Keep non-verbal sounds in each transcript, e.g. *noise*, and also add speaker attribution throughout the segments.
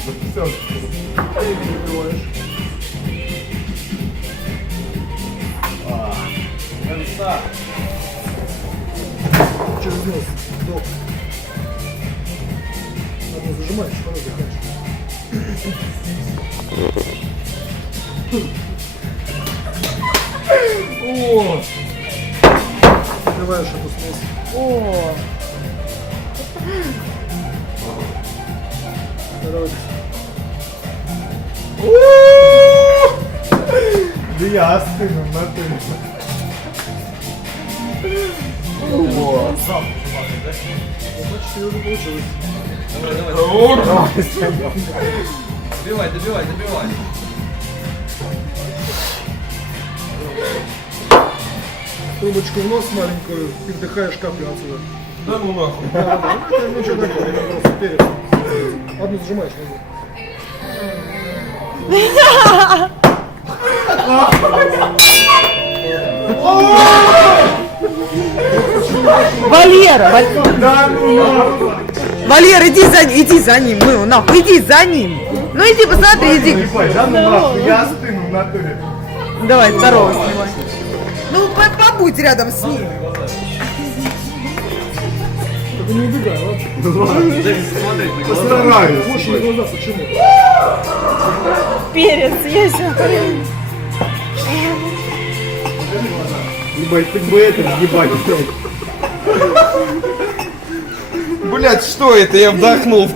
Speaker 1: Все.
Speaker 2: Перебиваешь.
Speaker 1: Конца.
Speaker 2: Через нос. Вдох. Одну зажимаешь, второй вдыхаешь.
Speaker 1: О!
Speaker 2: Наливаешь эту смесь.
Speaker 3: О, *laughs*
Speaker 2: Второй.
Speaker 1: Да я остыну, в натуре. О!
Speaker 2: Значит, ее уже получилось.
Speaker 4: Добивай, добивай, добивай.
Speaker 2: Трубочку в нос маленькую и вдыхаешь каплю отсюда.
Speaker 1: Да ну нахуй.
Speaker 2: Ну, такого, это просто перец. Одну зажимаешь,
Speaker 3: Валера, Валь-
Speaker 1: ну
Speaker 3: Валера, иди за ним, иди за ним, ну, нахуй, иди за ним. Ну иди, посмотри, иди.
Speaker 1: Ебать, да ну нахуй, я остыну в натуре.
Speaker 3: Давай, второго снимай. Ну, по- побудь рядом с ним.
Speaker 2: Только не убегай, ладно?
Speaker 1: Постараюсь.
Speaker 2: Больше на глаза, почему?
Speaker 3: Перец есть.
Speaker 1: Ебать, ты бы это въебать. Блять, что это? Я вдохнул в.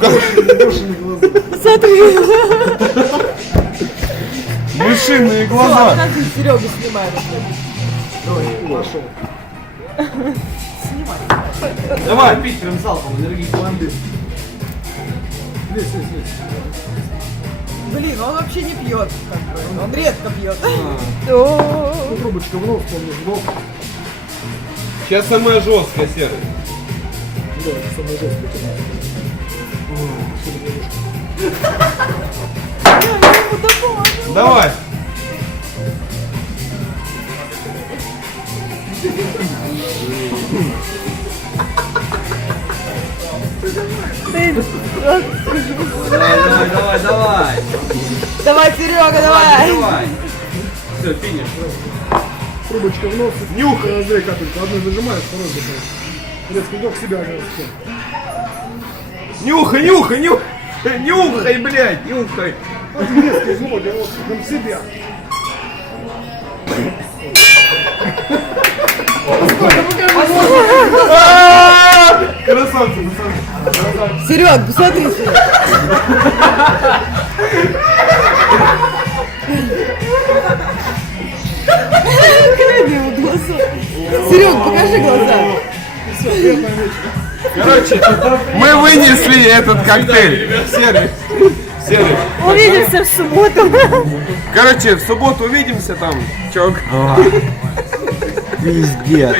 Speaker 3: Смотри.
Speaker 1: Мышиные глаза.
Speaker 3: Как Серегу снимаем.
Speaker 2: Давай, пошел.
Speaker 4: Давай, пить прям залпом, энергии планды.
Speaker 2: Лезь, лезь, лезь.
Speaker 3: Блин, он вообще не пьет. как бы, Он редко пьет. *laughs*
Speaker 2: Ну, трубочка в нос, помнишь, вдох.
Speaker 1: Сейчас самая жесткая серая.
Speaker 2: Да, самое жесткое.
Speaker 1: Давай.
Speaker 4: Давай, *laughs* *laughs* давай, давай, давай.
Speaker 3: Давай, Серега, давай.
Speaker 4: Давай. Все, финиш.
Speaker 2: Трубочка в нос. Нюхай. Две капельки. Одну зажимаешь, второй вдыхаешь. Резкий вдох себя ограничивай.
Speaker 1: Нюхай, нюхай, нюхай. Нюхай, блядь, нюхай.
Speaker 2: Резкий я вот себя.
Speaker 1: Красавцы, красавцы.
Speaker 3: Серег, посмотри. Серег, покажи глаза.
Speaker 1: Короче, мы вынесли этот коктейль. Серый. Серый.
Speaker 3: Увидимся в субботу.
Speaker 1: Короче, в субботу увидимся там, чок.
Speaker 4: Пиздец.